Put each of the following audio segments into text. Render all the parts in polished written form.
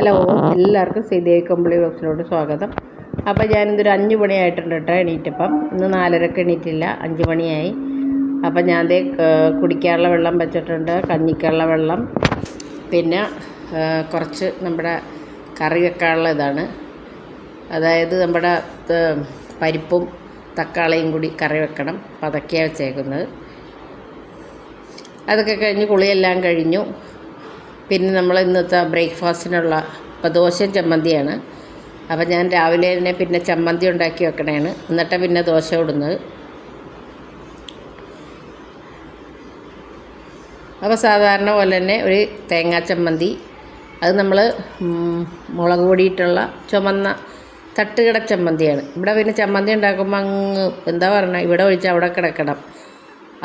Hello, എല്ലാവർക്കും ശ്രീദേവി കമ്പിളി ബോക്സിലോട്ട് സ്വാഗതം. അപ്പോൾ ഞാനിതൊരു 5 മണിയായിട്ടുണ്ട് കേട്ടോ എണീറ്റപ്പം. ഇന്ന് 4:30 എണീറ്റില്ല, 5 മണിയായി. അപ്പം ഞാൻ കുടിക്കാനുള്ള വെള്ളം വെച്ചിട്ടുണ്ട്, കഞ്ഞിക്കുള്ള വെള്ളം, പിന്നെ കുറച്ച് നമ്മുടെ കറി വെക്കാനുള്ള ഇതാണ്. അതായത് നമ്മുടെ പരിപ്പും തക്കാളിയും കൂടി കറി വെക്കണം. അപ്പം അതൊക്കെയാണ് വെച്ചേക്കുന്നത്. അതൊക്കെ കഴിഞ്ഞ് കുളിയെല്ലാം കഴിഞ്ഞു. പിന്നെ നമ്മൾ ഇന്നത്തെ ബ്രേക്ക്ഫാസ്റ്റിനുള്ള ഇപ്പോൾ ദോശയും ചമ്മന്തിയാണ്. അപ്പോൾ ഞാൻ രാവിലെ തന്നെ പിന്നെ ചമ്മന്തി ഉണ്ടാക്കി വെക്കണേണ്, എന്നിട്ട് പിന്നെ ദോശ ഇടുന്നത്. അപ്പോൾ സാധാരണ പോലെ തന്നെ ഒരു തേങ്ങാ ചമ്മന്തി, അത് നമ്മൾ മുളക് പൊടിയിട്ടുള്ള ചുമന്ന തട്ടുകട ചമ്മന്തിയാണ്. ഇവിടെ പിന്നെ ചമ്മന്തി ഉണ്ടാക്കുമ്പോൾ അങ്ങ് എന്താ പറയുക, ഇവിടെ ഒഴിച്ച് അവിടെ കിടക്കണം.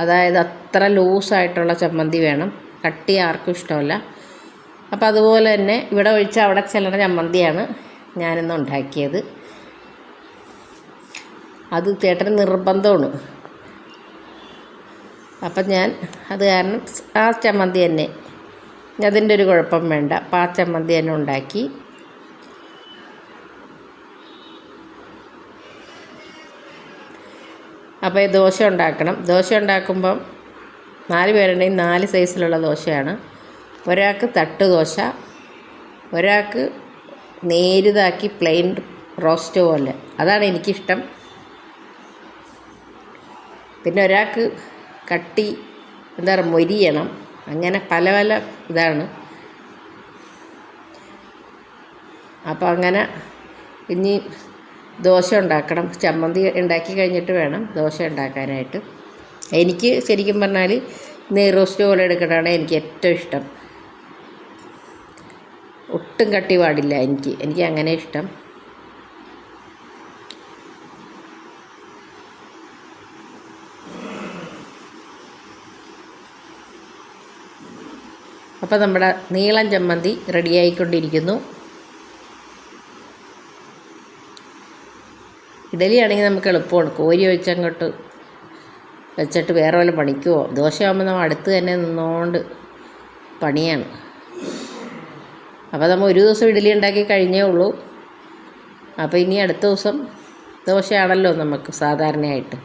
അതായത് അത്ര ലൂസായിട്ടുള്ള ചമ്മന്തി വേണം, കട്ടി ആർക്കും ഇഷ്ടമല്ല. അപ്പോൾ അതുപോലെ തന്നെ ഇവിടെ ഒഴിച്ച് അവിടെ ചെല്ലണ ചമ്മന്തിയാണ് ഞാനിന്ന് ഉണ്ടാക്കിയത്. അത് ചേട്ടന് നിർബന്ധമാണ്. അപ്പം ഞാൻ അത് കാരണം ആ ചമ്മന്തി തന്നെ, അതിൻ്റെ ഒരു കുഴപ്പം വേണ്ട, അപ്പം ആ ചമ്മന്തി തന്നെ ഉണ്ടാക്കി. അപ്പോൾ ഈ ദോശ ഉണ്ടാക്കണം. ദോശ ഉണ്ടാക്കുമ്പം 4 പേരുണ്ടെങ്കിൽ 4 സൈസിലുള്ള ദോശയാണ്. ഒരാൾക്ക് തട്ട് ദോശ, ഒരാൾക്ക് നേരിതാക്കി പ്ലെയിൻ റോസ്റ്റ് പോലെ, അതാണ് എനിക്കിഷ്ടം. പിന്നെ ഒരാൾക്ക് കട്ടി എന്താ പറയുക, മൊരിയണം. അങ്ങനെ പല പല ഇതാണ്. അപ്പോൾ അങ്ങനെ ഇനി ദോശ ഉണ്ടാക്കണം. ചമ്മന്തി ഉണ്ടാക്കി കഴിഞ്ഞിട്ട് വേണം ദോശ ഉണ്ടാക്കാനായിട്ട്. എനിക്ക് ശരിക്കും പറഞ്ഞാൽ നെയ് റോസ്റ്റ് പോലെ എടുക്കണതാണ് എനിക്ക് ഏറ്റവും ഇഷ്ടം. ഒട്ടും കട്ടി പാടില്ല, എനിക്ക് അങ്ങനെ ഇഷ്ടം. അപ്പോൾ നമ്മുടെ നീളൻ ചമ്മന്തി റെഡിയായിക്കൊണ്ടിരിക്കുന്നു. ഇഡലിയാണെങ്കിൽ നമുക്ക് എളുപ്പമാണ്, കോരി ഒഴിച്ചങ്ങോട്ട് വെച്ചിട്ട് വേറെ വല്ല പണിക്കുമോ. ദോശയാകുമ്പോൾ നമ്മൾ അടുത്ത് തന്നെ നിന്നുകൊണ്ട് പണിയാണ്. അപ്പോൾ നമ്മൾ ഒരു ദിവസം ഇഡലി ഉണ്ടാക്കി കഴിഞ്ഞേ ഉള്ളൂ. അപ്പോൾ ഇനി അടുത്ത ദിവസം ദോശയാണല്ലോ നമുക്ക് സാധാരണയായിട്ട്.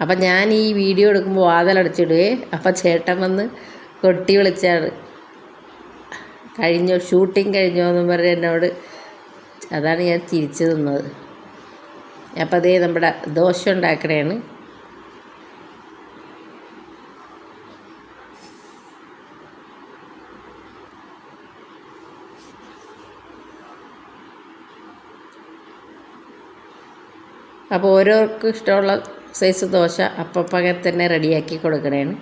അപ്പം ഞാൻ ഈ വീഡിയോ എടുക്കുമ്പോൾ വാതിലടച്ചിടുവേ. അപ്പം ചേട്ടൻ വന്ന് കൊട്ടി വിളിച്ചാണ്, കഴിഞ്ഞോ ഷൂട്ടിങ് കഴിഞ്ഞോ എന്നും പറഞ്ഞ് എന്നോട്. അതാണ് ഞാൻ തിരിച്ചു നിന്നത്. അപ്പോൾ അതേ നമ്മുടെ ദോശ ഉണ്ടാക്കണേണ്. അപ്പോൾ ഓരോർക്കും ഇഷ്ടമുള്ള സൈസ് ദോശ അപ്പം അങ്ങനെ തന്നെ റെഡിയാക്കി കൊടുക്കണേണ്.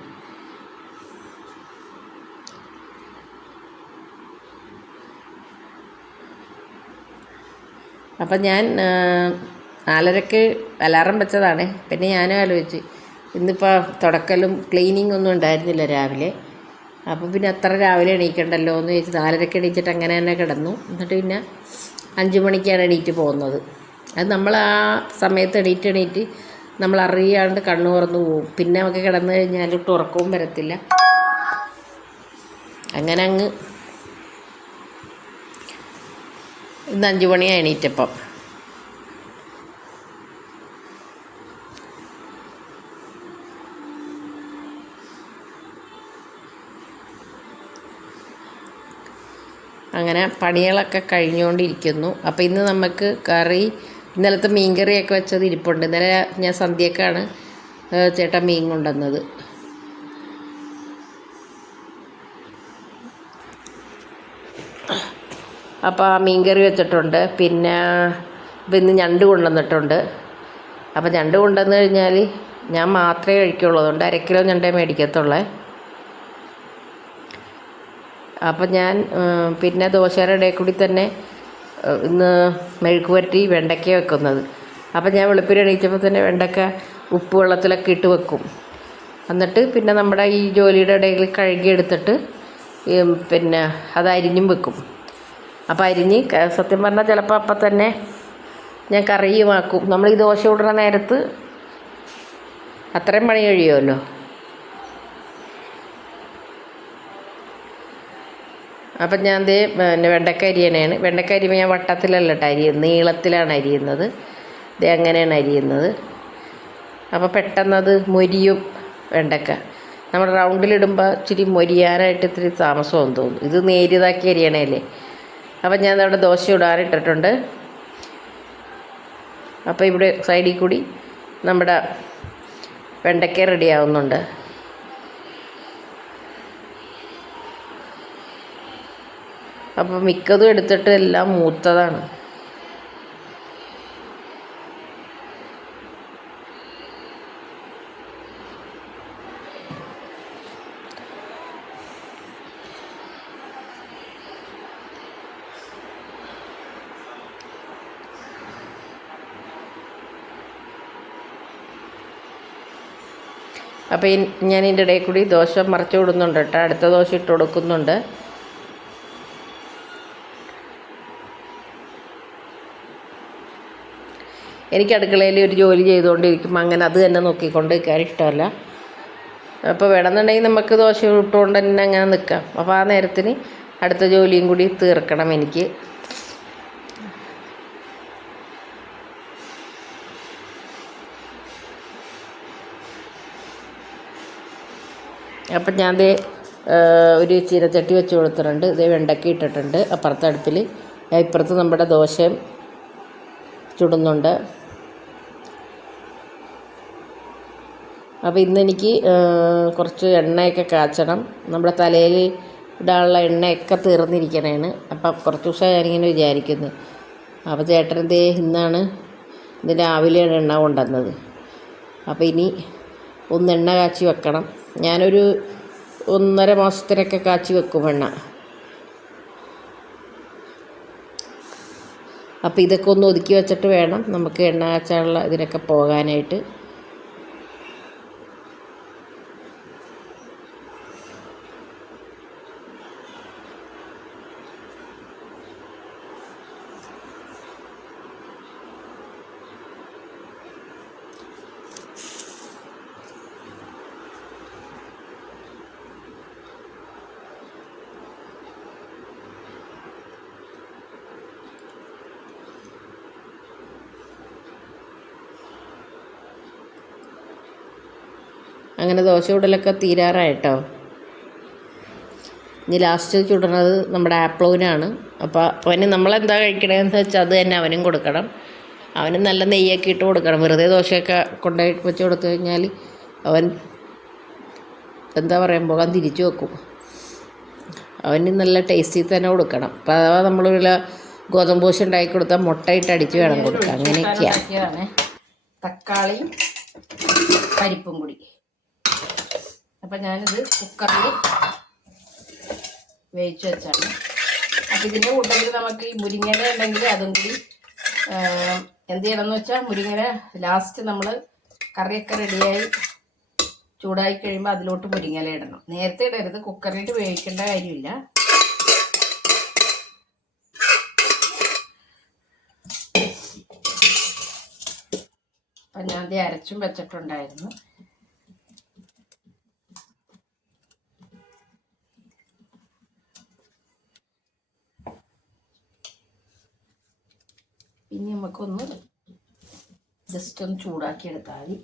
അപ്പം ഞാൻ 4:30 അലാറം വെച്ചതാണ്. പിന്നെ ഞാനും ആലോചിച്ച്, ഇന്നിപ്പോൾ തുടക്കലും ക്ലീനിങ് ഒന്നും ഉണ്ടായിരുന്നില്ല രാവിലെ. അപ്പോൾ പിന്നെ അത്ര രാവിലെ എണീക്കണ്ടല്ലോ എന്ന് ചോദിച്ച് 4:30 എണീച്ചിട്ട് അങ്ങനെ തന്നെ കിടന്നു. എന്നിട്ട് പിന്നെ 5 മണിക്കാണ് എണീറ്റ് പോകുന്നത്. അത് നമ്മൾ ആ സമയത്ത് എണീറ്റ് നമ്മൾ അറിയാണ്ട് കണ്ണു തുറന്നു പോകും. പിന്നെ നമുക്ക് കിടന്നു കഴിഞ്ഞാൽ ഉറക്കവും വരത്തില്ല. അങ്ങനെ അങ്ങ് ഇന്ന് 5 മണിയാണ് എണീറ്റപ്പം. അങ്ങനെ പണികളൊക്കെ കഴിഞ്ഞുകൊണ്ടിരിക്കുന്നു. അപ്പോൾ ഇന്ന് നമുക്ക് കറി, ഇന്നലത്തെ മീൻ കറിയൊക്കെ വെച്ചത് ഇരിപ്പുണ്ട്. ഇന്നലെ ഞാൻ സന്ധ്യക്കാണ് ചേട്ടൻ മീൻ കൊണ്ടുവന്നത്. അപ്പോൾ ആ മീൻ കറി വെച്ചിട്ടുണ്ട്. പിന്നെ ഇന്ന് ഞണ്ട് കൊണ്ടുവന്നിട്ടുണ്ട്. അപ്പോൾ ഞണ്ട് കൊണ്ടുവന്ന് കഴിഞ്ഞാൽ ഞാൻ മാത്രമേ കഴിക്കുള്ളൂ, അതുകൊണ്ട് 1/2 കിലോ ഞണ്ടേ മേടിക്കത്തുള്ളേ. അപ്പം ഞാൻ പിന്നെ ദോശയുടെ ഇടയിൽ കൂടി തന്നെ ഇന്ന് മെഴുക്ക് പുരട്ടി വെണ്ടയ്ക്ക വെക്കുന്നത്. അപ്പം ഞാൻ വെളുപ്പിന് എണീച്ചപ്പോൾ തന്നെ വെണ്ടയ്ക്ക ഉപ്പ് വെള്ളത്തിലൊക്കെ ഇട്ട് വെക്കും. എന്നിട്ട് പിന്നെ നമ്മുടെ ഈ ജോലിയുടെ ഇടയിൽ കഴുകിയെടുത്തിട്ട് പിന്നെ അത് അരിഞ്ഞും വെക്കും. അപ്പോൾ അരിഞ്ഞ് സത്യം പറഞ്ഞാൽ ചിലപ്പോൾ അപ്പം തന്നെ ഞാൻ കറിയുമാക്കും. നമ്മൾ ഈ ദോശ ഇടുന്ന നേരത്ത് അത്രയും പണി കഴിയുമല്ലോ. അപ്പം ഞാൻ ദേ പിന്നെ വെണ്ടക്ക അരിയണയാണ്. വെണ്ടക്ക അരിയുമ്പോൾ ഞാൻ വട്ടത്തിലല്ല കേട്ടോ അരിയുന്നത്, നീളത്തിലാണ് അരിയുന്നത്. ഇത് അങ്ങനെയാണ് അരിയുന്നത്. അപ്പോൾ പെട്ടെന്നത് മൊരിയും വെണ്ടക്ക. നമ്മൾ റൗണ്ടിലിടുമ്പോൾ ഇച്ചിരി മൊരിയാനായിട്ട് ഇത്തിരി താമസമെന്ന് തോന്നും. ഇത് നേരിയതാക്കി അരിയണേല്ലേ. അപ്പം ഞാൻ അവിടെ ദോശ ഇടാനിട്ടിട്ടുണ്ട്. അപ്പോൾ ഇവിടെ സൈഡിൽ കൂടി നമ്മുടെ വെണ്ടയ്ക്ക റെഡിയാവുന്നുണ്ട്. അപ്പോൾ മിക്കതും എടുത്തിട്ട് എല്ലാം മൂത്തതാണ്. അപ്പോൾ ഞാൻ ഇതിൻ്റെ ഇടയിൽ കൂടി ദോശ മറിച്ച് വിടുന്നുണ്ട് കേട്ടോ. അടുത്ത ദോശ ഇട്ട് കൊടുക്കുന്നുണ്ട്. എനിക്ക് അടുക്കളയിൽ ഒരു ജോലി ചെയ്തുകൊണ്ടിരിക്കുമ്പോൾ അങ്ങനെ അത് തന്നെ നോക്കിക്കൊണ്ട് നിൽക്കാൻ ഇഷ്ടമല്ല. അപ്പോൾ വേണമെന്നുണ്ടെങ്കിൽ നമുക്ക് ദോശ ഇട്ടുകൊണ്ട് തന്നെ അങ്ങനെ നിൽക്കാം. അപ്പോൾ ആ നേരത്തിന് അടുത്ത ജോലിയും കൂടി തീർക്കണം എനിക്ക്. അപ്പം ഞാൻ ദേ ഒരു ചീനച്ചട്ടി വെച്ച് കൊടുത്തിട്ടുണ്ട്. ഇതേ വെണ്ടയ്ക്ക ഇട്ടിട്ടുണ്ട് അപ്പുറത്തെ അടുപ്പിൽ. ഇപ്പുറത്ത് നമ്മുടെ ദോശയും ചുടുന്നുണ്ട്. അപ്പോൾ ഇന്നെനിക്ക് കുറച്ച് എണ്ണയൊക്കെ കാച്ചണം. നമ്മുടെ തലയിൽ ഇടാനുള്ള എണ്ണയൊക്കെ തീർന്നിരിക്കണേണ്. അപ്പം കുറച്ച് ദിവസം ഞാനിങ്ങനെ വിചാരിക്കുന്നു. അപ്പോൾ ചേട്ടൻ ദേ ഇന്ന് രാവിലെയാണ് എണ്ണ കൊണ്ടുവന്നത്. അപ്പോൾ ഇനി ഒന്ന് എണ്ണ കാച്ചി വെക്കണം. ഞാനൊരു 1.5 മാസത്തിനൊക്കെ കാച്ചി വെക്കും എണ്ണ. അപ്പോൾ ഇതൊക്കെ ഒന്ന് ഒതുക്കി വെച്ചിട്ട് വേണം നമുക്ക് എണ്ണ കാച്ചാനുള്ള ഇതിനൊക്കെ പോകാനായിട്ട്. അങ്ങനെ ദോശ ചുടലൊക്കെ തീരാറായിട്ടോ. ഇനി ലാസ്റ്റ് ചുടുന്നത് നമ്മുടെ ആപ്പിളൂനാണ്. അപ്പോൾ അവന് നമ്മളെന്താ കഴിക്കണതെന്ന് വെച്ചാൽ അത് തന്നെ അവനും കൊടുക്കണം. അവന് നല്ല നെയ്യൊക്കെ ഇട്ട് കൊടുക്കണം. വെറുതെ ദോശയൊക്കെ കൊണ്ടുപോയി വെച്ച് കൊടുത്തു കഴിഞ്ഞാൽ അവൻ എന്താ പറയുക മുഖം തിരിച്ചു വെക്കും. അവന് നല്ല ടേസ്റ്റിൽ തന്നെ കൊടുക്കണം. അപ്പോൾ അഥവാ നമ്മളൊരു ഗോതമ്പ് ദോശ ഉണ്ടാക്കി കൊടുത്താൽ മുട്ടയിട്ട് അടിച്ച് വേണം കൊടുക്കുക. അങ്ങനെയൊക്കെയാണ്. തക്കാളിയും പരിപ്പും കൂടി. അപ്പം ഞാനിത് കുക്കറിൽ വേവിച്ച് വെച്ചാണ്. അപ്പം ഇതിൻ്റെ കൂട്ടത്തിൽ നമുക്ക് ഈ മുരിങ്ങയില ഉണ്ടെങ്കിൽ അതും കൂടി എന്ത് ചെയ്യണമെന്ന് വെച്ചാൽ മുരിങ്ങയില ലാസ്റ്റ് നമ്മൾ കറിയൊക്കെ റെഡിയായി ചൂടായി കഴിയുമ്പോൾ അതിലോട്ട് മുരിങ്ങയില ഇടണം. നേരത്തെ ഇടരുത്, കുക്കറിലിട്ട് വേവിക്കേണ്ട കാര്യമില്ല. അപ്പം ഞാൻ ഇത് അരച്ചും വെച്ചിട്ടുണ്ടായിരുന്നു. ഇനി നമുക്കൊന്ന് ജസ്റ്റ് ഒന്ന് ചൂടാക്കി എടുത്താൽ മതി.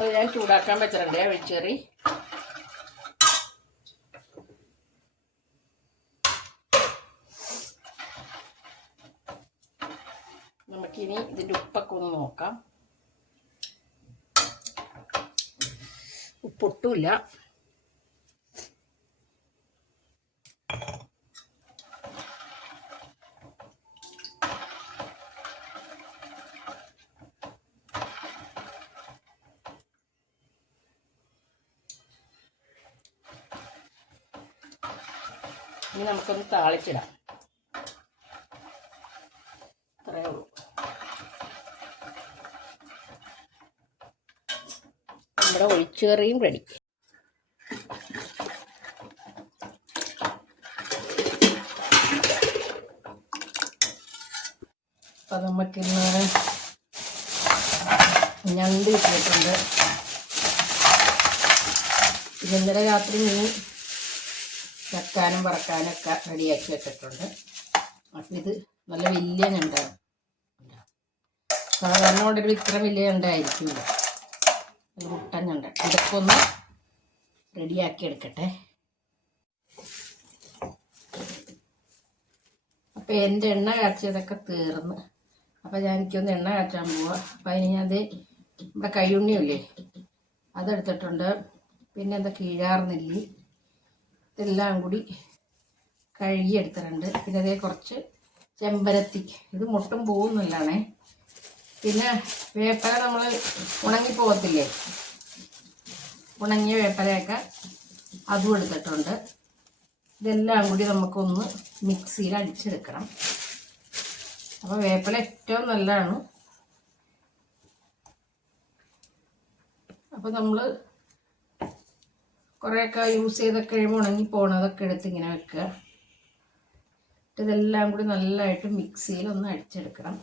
അത് ഞാൻ ചൂടാക്കാൻ വെച്ചിട്ടുണ്ട് വെളിച്ചെറി. നമുക്കിനി ഇതിൻ്റെ ഉപ്പൊക്കെ ഒന്ന് നോക്കാം. ഉപ്പൊട്ടുമില്ല. ഇനി നമുക്കൊന്ന് താളിച്ചിടാം. നമ്മുടെ ഒഴിച്ചുകറിയും റെഡി. അപ്പം നമുക്കിന്ന് ഞണ്ട് കിട്ടിയിട്ടുണ്ട്. ഇന്നലെ രാത്രി മീൻ വെക്കാനും വറക്കാനും ഒക്കെ റെഡിയാക്കി വെച്ചിട്ടുണ്ട്. അപ്പം ഇത് നല്ല വലിയ ഞണ്ടാണ്. സാധാരണ കൊണ്ടൊരു ഇത്ര വലിയ ഞണ്ടായിരിക്കില്ല, ഒരു മുട്ടൻ ഞണ്ട്. ഇതൊക്കെ ഒന്ന് റെഡിയാക്കി എടുക്കട്ടെ. അപ്പം എൻ്റെ എണ്ണ കാച്ചിയതൊക്കെ തീർന്ന്. അപ്പം എനിക്കൊന്ന് എണ്ണ കാച്ചാൻ പോവാം. അപ്പം അതിന് ഞാൻ നമ്മുടെ കയ്യുണ്ണിയില്ലേ അതെടുത്തിട്ടുണ്ട്. പിന്നെ എന്താ കീഴാർനെല്ലി ഇതെല്ലാം കൂടി കഴുകി എടുത്തിട്ടുണ്ട്. പിന്നെ അതേ കുറച്ച് ചെമ്പരത്തി, ഇത് മുട്ടും പോകുന്നില്ലാണേ. പിന്നെ വേപ്പല നമ്മൾ ഉണങ്ങിപ്പോകത്തില്ലേ, ഉണങ്ങിയ വേപ്പലയൊക്കെ അതും എടുത്തിട്ടുണ്ട്. ഇതെല്ലാം കൂടി നമുക്കൊന്ന് മിക്സിയിൽ അടിച്ചെടുക്കണം. അപ്പോൾ വേപ്പല ഏറ്റവും നല്ലതാണ്. അപ്പോൾ നമ്മൾ കുറേയൊക്കെ യൂസ് ചെയ്തൊക്കെ കഴിയുമ്പോൾ ഉണങ്ങി പോകണതൊക്കെ എടുത്ത് ഇങ്ങനെ വെക്കുക. ഇതെല്ലാം കൂടി നല്ലതായിട്ട് മിക്സിയിൽ ഒന്ന് അടിച്ചെടുക്കണം.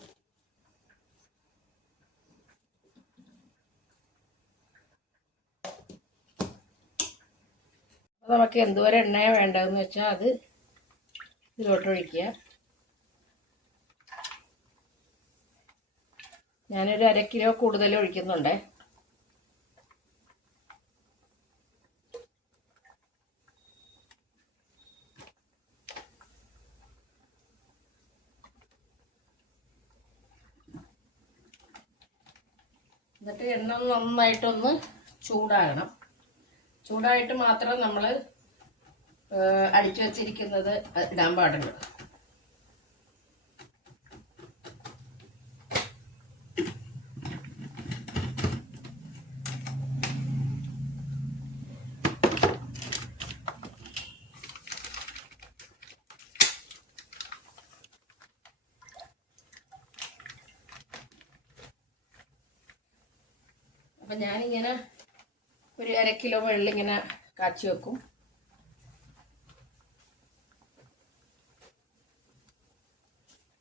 അപ്പോൾ നമുക്ക് എന്തോരം എണ്ണയാണ് വേണ്ടതെന്ന് വെച്ചാൽ അത് ഇതിലോട്ട് ഒഴിക്കുക. ഞാനൊരു 1/2 കിലോ കൂടുതൽ ഒഴിക്കുന്നുണ്ട്. എന്നിട്ട് എണ്ണ നന്നായിട്ടൊന്ന് ചൂടാകണം. ചൂടായിട്ട് മാത്രം നമ്മൾ അടിച്ചു വച്ചിരിക്കുന്നത് ഇടാൻ പാടുള്ളൂ. അപ്പം ഞാനിങ്ങനെ ഒരു 1/2 കിലോ വെള്ളം ഇങ്ങനെ കാച്ചി വെക്കും.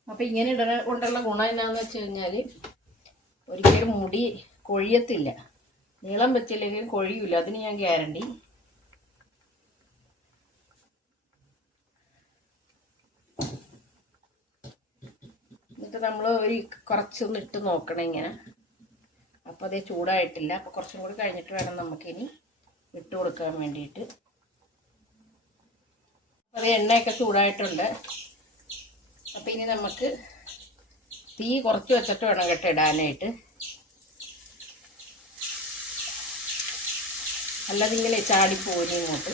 അപ്പം ഇങ്ങനെ കൊണ്ടുള്ള ഗുണം എന്നാന്ന് വെച്ച് കഴിഞ്ഞാൽ ഒരിക്കലും മുടി കൊഴിയത്തില്ല. നീളം വെച്ചില്ലെങ്കിലും കൊഴിയില്ല, അതിന് ഞാൻ ഗ്യാരണ്ടി. എന്നിട്ട് നമ്മൾ കുറച്ചൊന്ന് ഇട്ട് നോക്കണം ഇങ്ങനെ. അപ്പോൾ അതേ ചൂടായിട്ടില്ല. അപ്പോൾ കുറച്ചും കൂടി കഴിഞ്ഞിട്ട് വേണം നമുക്കിനി ഇട്ട് കൊടുക്കാൻ വേണ്ടിയിട്ട്. അപ്പോൾ എണ്ണയൊക്കെ ചൂടായിട്ടുണ്ട്. അപ്പോൾ ഇനി നമുക്ക് തീ കുറച്ച് വെച്ചിട്ട് വേണം കേട്ടോ ഇടാനായിട്ട്. അല്ലാതിങ്ങനെ ചാടിപ്പോരും ഇങ്ങോട്ട്.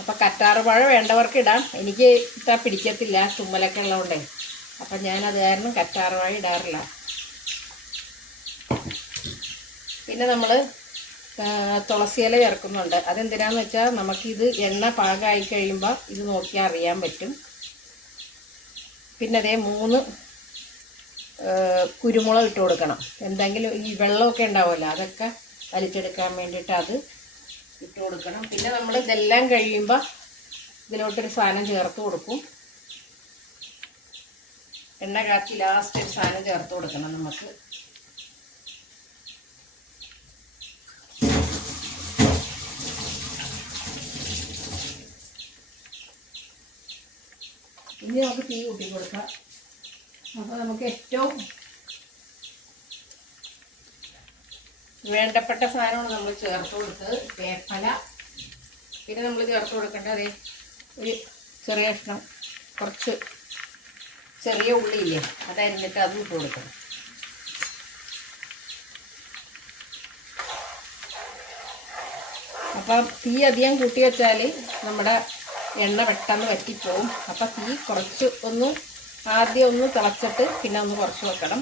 അപ്പം കറ്റാർവാഴ വേണ്ടവർക്ക് ഇടാം. എനിക്ക് ഇട്ടാൽ പിടിക്കത്തില്ല, തുമ്മലൊക്കെ ഉള്ളതുകൊണ്ടേ. അപ്പം ഞാനത് കാരണം കറ്റാർവാഴ ഇടാറില്ല. പിന്നെ നമ്മൾ തുളസിയില ചേർക്കുന്നുണ്ട്. അതെന്തിനാന്ന് വെച്ചാൽ നമുക്കിത് എണ്ണ പാകമായി കഴിയുമ്പോൾ ഇത് നോക്കിയാൽ അറിയാൻ പറ്റും. പിന്നെ അതേ 3 കുരുമുളക് ഇട്ട് കൊടുക്കണം. എന്തെങ്കിലും ഈ വെള്ളമൊക്കെ ഉണ്ടാവുമല്ലോ അതൊക്കെ വലിച്ചെടുക്കാൻ വേണ്ടിയിട്ട് അത് ഇട്ട് കൊടുക്കണം. പിന്നെ നമ്മൾ ഇതെല്ലാം കഴിയുമ്പോൾ ഇതിലോട്ടൊരു സാധനം ചേർത്ത് കൊടുക്കും. എണ്ണ കാച്ചി ലാസ്റ്റ് ഒരു സാധനം ചേർത്ത് കൊടുക്കണം നമുക്ക്. ഇനി നമുക്ക് തീ കൂട്ടി കൊടുക്കാം. അപ്പോൾ നമുക്ക് ഏറ്റവും വേണ്ടപ്പെട്ട സാധനമാണ് നമ്മൾ ചേർത്ത് കൊടുത്തത് വേപ്പല. പിന്നെ നമ്മൾ ചേർത്ത് കൊടുക്കേണ്ടത് ഒരു ചെറിയ കഷ്ണം കുറച്ച് ചെറിയ ഉള്ളിയില്ലേ അതരിഞ്ഞിട്ട് അതും ഇട്ട് കൊടുക്കണം. അപ്പം തീ അധികം കൂട്ടി വെച്ചാൽ നമ്മുടെ എണ്ണ പെട്ടെന്ന് വറ്റിപ്പോവും. അപ്പം തീ കുറച്ച് ആദ്യം ഒന്ന് തിളച്ചിട്ട് പിന്നെ ഒന്ന് കുറച്ച് വെക്കണം.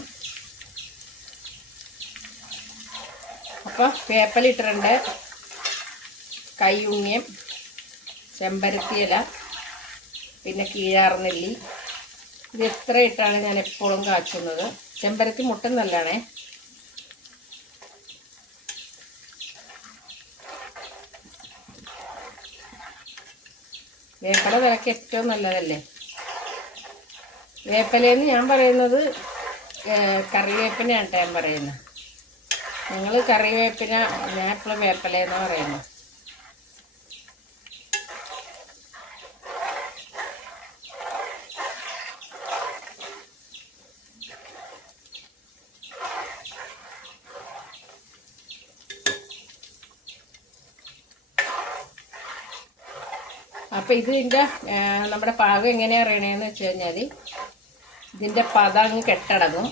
അപ്പം വേപ്പല ഇട്ടിട്ടുണ്ട്, കയ്യുണ്ണിയും ചെമ്പരത്തിയില പിന്നെ കീഴാർനെല്ലി. ഇത് എത്ര ഇട്ടാണ് ഞാൻ എപ്പോഴും കാച്ചുന്നത്. ചെമ്പരത്തി മുട്ട നല്ലതാണേ. വേപ്പല വിലക്ക് ഏറ്റവും നല്ലതല്ലേ. വേപ്പലയെന്ന് ഞാൻ പറയുന്നത് കറിവേപ്പിനാണ് കേട്ടോ ഞാൻ പറയുന്നത്. നിങ്ങൾ കറിവേപ്പിന, ഞാൻ എപ്പോഴും വേപ്പലയെന്നാണ് പറയുന്നത്. അപ്പം ഇതിൻ്റെ നമ്മുടെ പാകം എങ്ങനെയാണ് അറിയണതെന്ന് വെച്ച് കഴിഞ്ഞാൽ, ഇതിൻ്റെ പത അങ്ങ് കെട്ടടങ്ങും.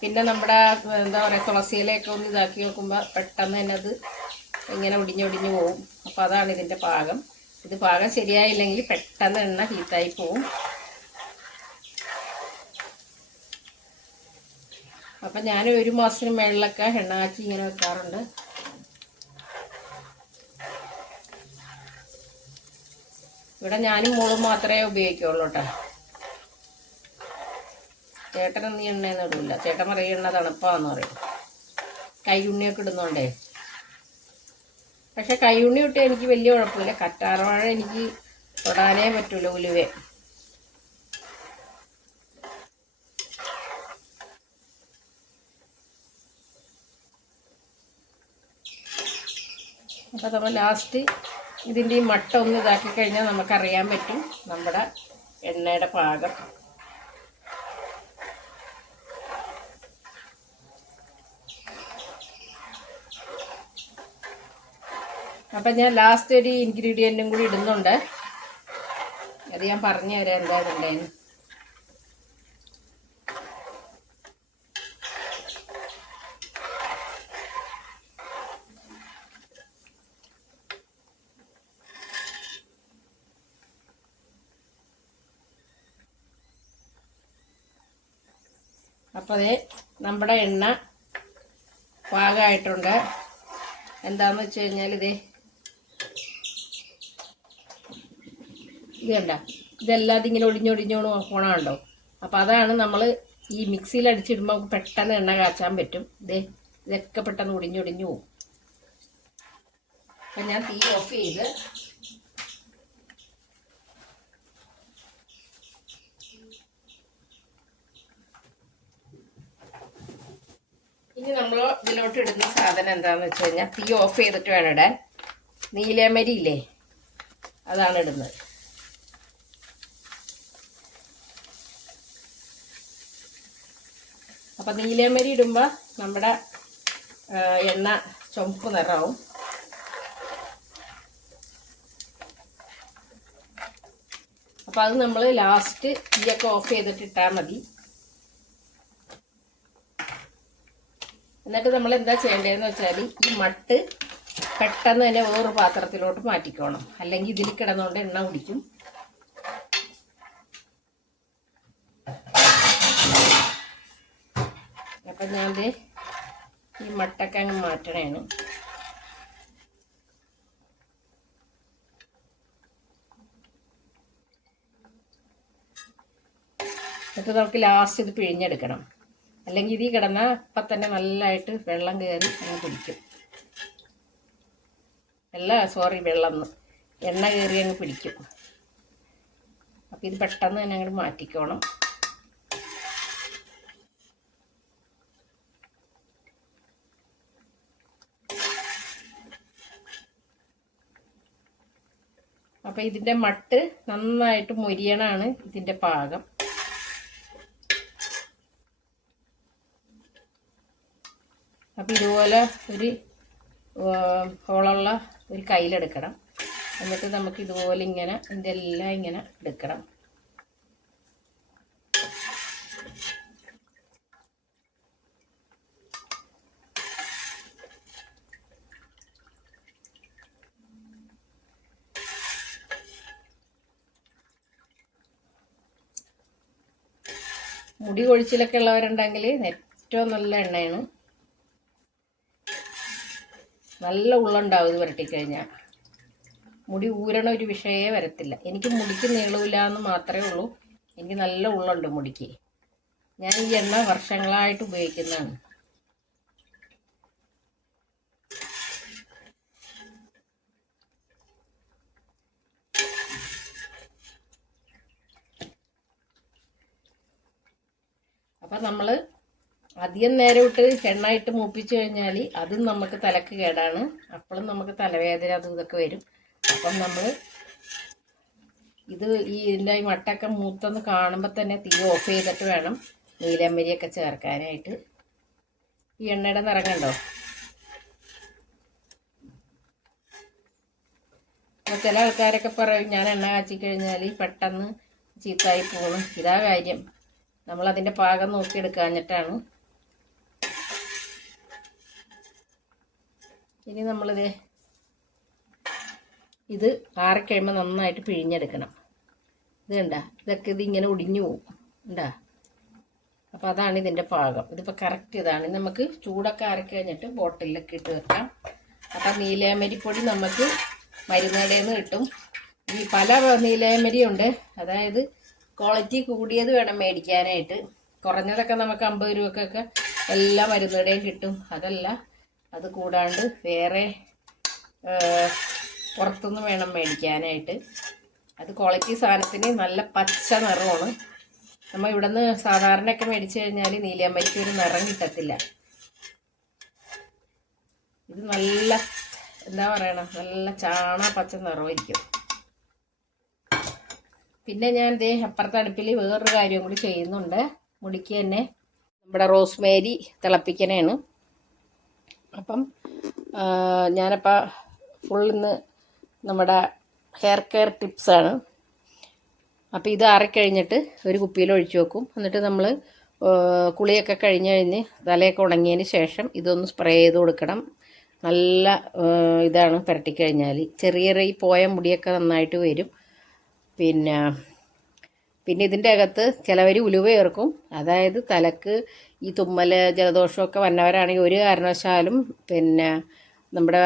പിന്നെ നമ്മുടെ എന്താ പറയുക, തുളസിയിലൊക്കെ ഒന്ന് ഇതാക്കി നോക്കുമ്പോൾ പെട്ടെന്ന് തന്നെ അത് ഇങ്ങനെ ഒടിഞ്ഞൊടിഞ്ഞ് പോവും. അപ്പോൾ അതാണ് ഇതിൻ്റെ പാകം. ഇത് പാകം ശരിയായില്ലെങ്കിൽ പെട്ടെന്ന് എണ്ണ ഹീറ്റായി പോവും. അപ്പം ഞാൻ 1 മാസത്തിന് മുകളിലൊക്കെ എണ്ണ കാച്ചി ഇങ്ങനെ വെക്കാറുണ്ട്. ഇവിടെ ഞാനും മോളും മാത്രമേ ഉപയോഗിക്കുള്ളൂ കേട്ടോ. ചേട്ടനൊന്നും ഈ എണ്ണയൊന്നും ഇടില്ല. ചേട്ടൻ പറയും എണ്ണ തണുപ്പാന്ന് പറയും, കൈയുണ്ണിയൊക്കെ ഇടുന്നുണ്ടേ. പക്ഷെ കൈയുണ്ണി ഇട്ട് എനിക്ക് വലിയ കുഴപ്പമില്ല. കറ്റാർവാഴ എനിക്ക് തൊടാനേ പറ്റൂല, ഉലുവേ. അപ്പോൾ നമ്മൾ ലാസ്റ്റ് ഇതിൻ്റെ ഈ മട്ട ഒന്ന് ഇതാക്കി കഴിഞ്ഞാൽ നമുക്കറിയാൻ പറ്റും നമ്മുടെ എണ്ണയുടെ പാകം. അപ്പം ഞാൻ ലാസ്റ്റ് ഒരു ഇൻഗ്രീഡിയൻറ്റും കൂടി ഇടുന്നുണ്ട്. അത് ഞാൻ പറഞ്ഞു തരാം എന്താ ഇടണ്ടേന്ന്. അപ്പോൾ അതേ നമ്മുടെ എണ്ണ പാകമായിട്ടുണ്ട്. എന്താണെന്ന് വെച്ച് കഴിഞ്ഞാൽ ഇത് കണ്ട, ഇതെല്ലാം ഇങ്ങനെ ഒടിഞ്ഞൊടിഞ്ഞോണ് പോണുണ്ടോ. അപ്പോൾ അതാണ് നമ്മൾ ഈ മിക്സിയിൽ അടിച്ചിടുമ്പോൾ പെട്ടെന്ന് എണ്ണ കാച്ചാൻ പറ്റും. ഇതൊക്കെ പെട്ടെന്ന് ഒടിഞ്ഞൊടിഞ്ഞു പോകും. അപ്പം ഞാൻ തീ ഓഫ് ചെയ്ത് ഇനി നമ്മൾ ഇതിലോട്ട് ഇടുന്ന സാധനം എന്താണെന്ന് വെച്ച് കഴിഞ്ഞാൽ, തീ ഓഫ് ചെയ്തിട്ട് വേണം ഇടാൻ. നീലമരി ഇല്ലേ, അതാണ് ഇടുന്നത്. അപ്പം നീലമരി ഇടുമ്പോൾ നമ്മുടെ എണ്ണ ചുവപ്പ് നിറമാവും. അപ്പം അത് നമ്മൾ ലാസ്റ്റ് തീയൊക്കെ ഓഫ് ചെയ്തിട്ട് ഇട്ടാൽ മതി. എന്നിട്ട് നമ്മൾ എന്താ ചെയ്യേണ്ടതെന്ന് വെച്ചാൽ, ഈ മട്ട് പെട്ടെന്ന് തന്നെ വേറൊരു പാത്രത്തിലോട്ട് മാറ്റിക്കോണം. അല്ലെങ്കിൽ ഇതിൽ കിടന്നുകൊണ്ട് എണ്ണ കുടിക്കും. അപ്പം ഞാൻ ഈ മട്ടൊക്കെ അങ്ങ് മാറ്റണേണ്. എന്നിട്ട് നമുക്ക് ലാസ്റ്റ് ഇത് പിഴിഞ്ഞെടുക്കണം. അല്ലെങ്കിൽ ഇതിൽ കിടന്നാൽ ഇപ്പം തന്നെ നല്ലതായിട്ട് വെള്ളം കയറി അങ്ങ് പിടിക്കും. വെള്ളം എണ്ണ കയറി അങ്ങ് പിടിക്കും. അപ്പം ഇത് പെട്ടെന്ന് തന്നെ അങ്ങോട്ട് മാറ്റിക്കോണം. അപ്പം ഇതിൻ്റെ മട്ട് നന്നായിട്ട് മൊരിയണാണ് ഇതിൻ്റെ പാകം. അപ്പം ഇതുപോലെ ഒരു ഹോളുള്ള ഒരു കയ്യിലെടുക്കണം. എന്നിട്ട് നമുക്ക് ഇതുപോലെ ഇങ്ങനെ ഇതിൻ്റെ എല്ലാം ഇങ്ങനെ എടുക്കണം. മുടി കൊഴിച്ചിലൊക്കെ ഉള്ളവരുണ്ടെങ്കിൽ ഏറ്റവും നല്ല എണ്ണയാണ്. നല്ല ഉള്ളുണ്ടാവും ഇത് പുരട്ടിക്കഴിഞ്ഞാൽ. മുടി ഊരണ ഒരു വിഷയമേ വരത്തില്ല. എനിക്ക് മുടിക്ക് നീളമില്ല എന്ന് മാത്രമേ ഉള്ളൂ. എനിക്ക് നല്ല ഉള്ളുണ്ട് മുടിക്ക്. ഞാൻ ഈ എണ്ണ വർഷങ്ങളായിട്ട് ഉപയോഗിക്കുന്നതാണ്. അപ്പം നമ്മൾ അധികം നേരം ഇട്ട് എണ്ണ ഇട്ട് മൂപ്പിച്ച് കഴിഞ്ഞാൽ അതും നമുക്ക് തലക്ക് കേടാണ്. അപ്പോഴും നമുക്ക് തലവേദന അതും ഇതൊക്കെ വരും. അപ്പം നമ്മൾ ഇതിൻ്റെ ഈ മട്ടൊക്കെ മൂത്തൊന്ന് കാണുമ്പോൾ തന്നെ തീ ഓഫ് ചെയ്തിട്ട് വേണം നീലമരിയൊക്കെ ചേർക്കാനായിട്ട്. ഈ എണ്ണയുടെ നിറം കണ്ടോ? അപ്പോൾ ചില ആൾക്കാരൊക്കെ പറയും ഞാൻ എണ്ണ കാച്ചി കഴിഞ്ഞാൽ പെട്ടെന്ന് ചീത്തായി പോകും. ഇതാ കാര്യം, നമ്മളതിൻ്റെ പാകം നോക്കിയെടുക്കാഞ്ഞിട്ടാണ്. ഇനി നമ്മളിത് ആറിക്കഴിയുമ്പോൾ നന്നായിട്ട് പിഴിഞ്ഞെടുക്കണം. ഇത് കണ്ട, ഇതൊക്കെ ഇതിങ്ങനെ ഒടിഞ്ഞു പോകും ഉണ്ടാ. അപ്പോൾ അതാണ് ഇതിൻ്റെ പാകം. ഇതിപ്പോൾ കറക്റ്റ് ഇതാണ്. നമുക്ക് ചൂടൊക്കെ ആറിക്കഴിഞ്ഞിട്ട് ബോട്ടിലൊക്കെ ഇട്ട് വെക്കാം. അപ്പം നീലയമരിപ്പൊടി നമുക്ക് മരുന്നുകടയിൽ നിന്ന് കിട്ടും. ഈ പല നീലയമരിയുണ്ട്. അതായത് ക്വാളിറ്റി കൂടിയത് വേണം മേടിക്കാനായിട്ട്. കുറഞ്ഞതൊക്കെ നമുക്ക് 50 രൂപക്കൊക്കെ എല്ലാ മരുന്നുകടയും കിട്ടും. അതല്ല, അത് കൂടാണ്ട് വേറെ പുറത്തുനിന്ന് വേണം മേടിക്കാനായിട്ട്. അത് ക്വാളിറ്റി സാധനത്തിന് നല്ല പച്ച നിറമാണ്. നമ്മൾ ഇവിടെ നിന്ന് സാധാരണയൊക്കെ മേടിച്ചു കഴിഞ്ഞാൽ നീലയമരിക്ക് ഒരു നിറം കിട്ടത്തില്ല. ഇത് നല്ല എന്താ പറയണം, നല്ല പച്ച നിറമായിരിക്കും. പിന്നെ ഞാൻ അപ്പുറത്തെ അടുപ്പിൽ വേറൊരു കാര്യം കൂടി ചെയ്യുന്നുണ്ട്. മുടിക്ക് തന്നെ നമ്മുടെ റോസ്മേരി തിളപ്പിക്കണേണ്. അപ്പം ഞാനപ്പോൾ ഫുൾ ഇന്ന് നമ്മുടെ ഹെയർ കെയർ ടിപ്സാണ്. അപ്പോൾ ഇത് ആറിക്കഴിഞ്ഞിട്ട് ഒരു കുപ്പിയിൽ ഒഴിച്ചു വെക്കും. എന്നിട്ട് നമ്മൾ കുളിയൊക്കെ കഴിഞ്ഞ് തലയൊക്കെ ഉണങ്ങിയതിന് ശേഷം ഇതൊന്ന് സ്പ്രേ ചെയ്ത് കൊടുക്കണം. നല്ല ഇതാണ് പുരട്ടിക്കഴിഞ്ഞാൽ. ചെറിയ ഈ പോയ മുടിയൊക്കെ നന്നായിട്ട് വരും. പിന്നെ ഇതിൻ്റെ അകത്ത് ചിലവർ ഉലുവ ചേർക്കും. അതായത് തലക്ക് ഈ തുമ്മൽ ജലദോഷമൊക്കെ വന്നവരാണെങ്കിൽ ഒരു കാരണവശാലും നമ്മുടെ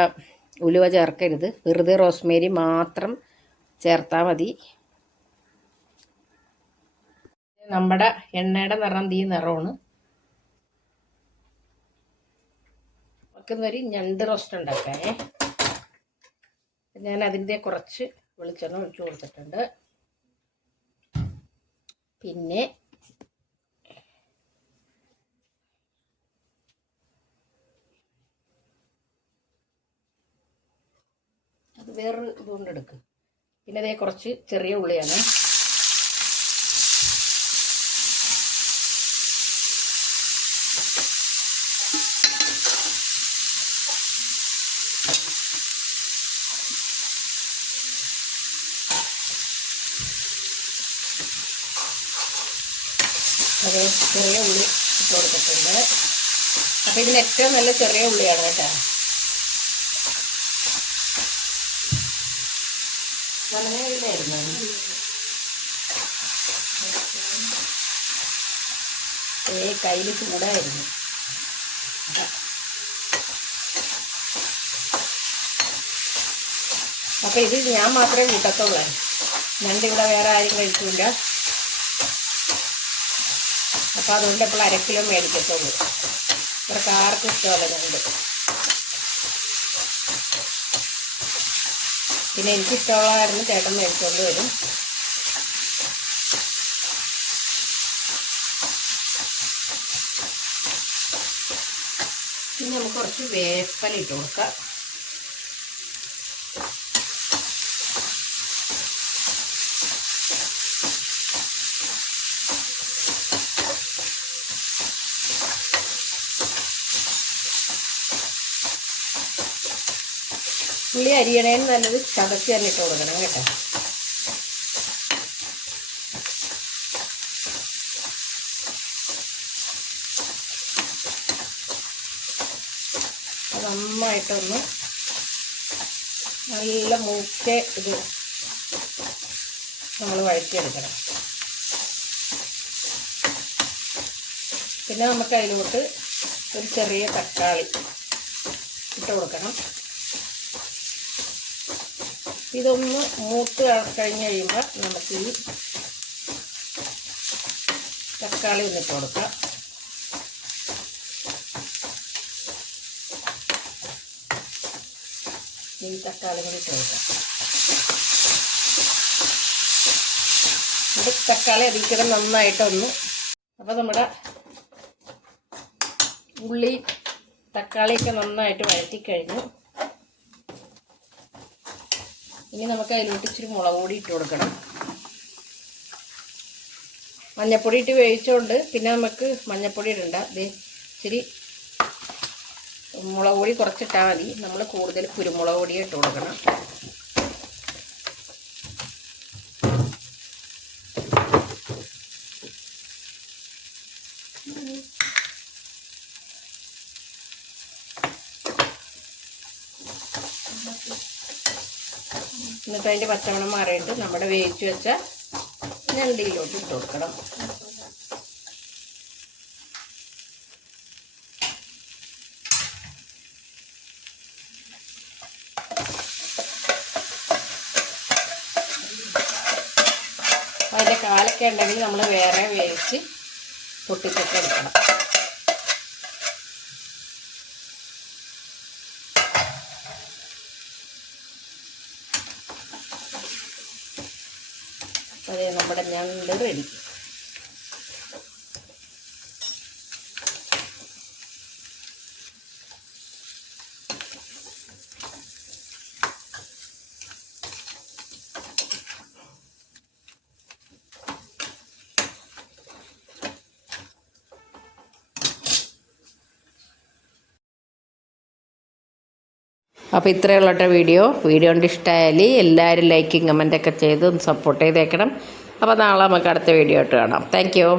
ഉലുവ ചേർക്കരുത്. വെറുതെ റോസ്മേരി മാത്രം ചേർത്താൽ മതി. നമ്മുടെ എണ്ണയുടെ നിറം ഈ നിറമാണ്. നമുക്കിന്നൊരു ഞണ്ട് റോസ്റ്റ് ഉണ്ടാക്കാനേ. ഞാൻ അതിൻ്റെ കുറച്ച് വെളിച്ചെണ്ണ ഒഴിച്ചു കൊടുത്തിട്ടുണ്ട്. പിന്നെ അത് വേറൊരു ഇതുകൊണ്ട് എടുക്കും. പിന്നെ അതേ കുറച്ച് ചെറിയ ഉള്ളിയാണ്. അത് ചെറിയ ഉള്ളി ഇട്ട് കൊടുത്തിട്ടുണ്ട്. അപ്പോൾ ഇതിന് ഏറ്റവും നല്ല ചെറിയ ഉള്ളിയാണ് കേട്ടോ. വളരെ ഇതായിരുന്നു. കയ്യിൽ ചൂടായിരുന്നു. അപ്പോൾ ഇത് ഞാൻ മാത്രമേ കൂട്ടത്തുള്ളൂ. ഞണ്ടിവിടെ വേറെ ആരും കഴിക്കില്ല. അപ്പോൾ അതുകൊണ്ട് ഇപ്പോൾ 1/2 കിലോ മേടിക്കത്തുള്ളൂ. ഇവർക്ക് ആർക്കും ഇഷ്ടമല്ല ഞണ്ട്. പിന്നെ എനിക്കിഷ്ടമുള്ള കാരണം ചേട്ടൻ മേടിച്ചുകൊണ്ട് വരും. ഇനി നമുക്ക് കുറച്ച് വേപ്പല ഇട്ട് കൊടുക്കാം. ഉള്ളി അരിയണേന്ന് നല്ലത് ചതച്ച് തന്നെ ഇട്ട് കൊടുക്കണം കേട്ടോ. നന്നായിട്ടൊന്ന് നല്ല മൂക്കെ ഇത് നമ്മൾ വഴറ്റിയെടുക്കണം. പിന്നെ നമുക്ക് അതിലോട്ട് ഒരു ചെറിയ തക്കാളി ഇട്ട് കൊടുക്കണം. ഇതൊന്ന് മൂത്ത് കഴിഞ്ഞ് കഴിയുമ്പോൾ നമുക്ക് ഈ തക്കാളി ഒന്ന് ഇട്ട് കൊടുക്കാം. ഈ തക്കാളി കൂടി ഇട്ട് കൊടുക്കാം. ഇത് തക്കാളി അതിൽക്കിടെ നന്നായിട്ടൊന്ന്, അപ്പോൾ നമ്മുടെ ഉള്ളി തക്കാളിയൊക്കെ നന്നായിട്ട് വഴറ്റിക്കഴിഞ്ഞു. ഇനി നമുക്ക് അതിലോട്ട് ഇച്ചിരി മുളക് പൊടി ഇട്ട് കൊടുക്കണം. മഞ്ഞൾപ്പൊടി ഇട്ട് വേവിച്ചുകൊണ്ട് പിന്നെ നമുക്ക് മഞ്ഞൾപ്പൊടി ഇടണ്ട. ഇത് ഇച്ചിരി മുളക് പൊടി കുറച്ചിട്ടാൽ മതി. നമ്മൾ കൂടുതൽ കുരുമുളക് പൊടി ഇട്ട് കൊടുക്കണം. എന്നിട്ട് അതിൻ്റെ പച്ചമണം മാറിയിട്ട് നമ്മുടെ വേവിച്ച് വെച്ച ഞണ്ടിയിലോട്ട് ഇട്ട് കൊടുക്കണം. അതിൻ്റെ കാലൊക്കെ ഉണ്ടെങ്കിൽ നമ്മൾ വേറെ വേവിച്ച് പൊട്ടിച്ചൊക്കെ എടുക്കണം. അതേ നമ്മുടെ ഞണ്ട് റെഡി. അപ്പോൾ ഇത്രയുള്ള വീഡിയോ കൊണ്ട് ഇഷ്ടമായാൽ എല്ലാവരും ലൈക്കും കമൻറ്റൊക്കെ ചെയ്ത് ഒന്ന് സപ്പോർട്ട് ചെയ്തേക്കണം. അപ്പോൾ നാളെ നമുക്ക് അടുത്ത വീഡിയോ ആയിട്ട് കാണാം. Thank you.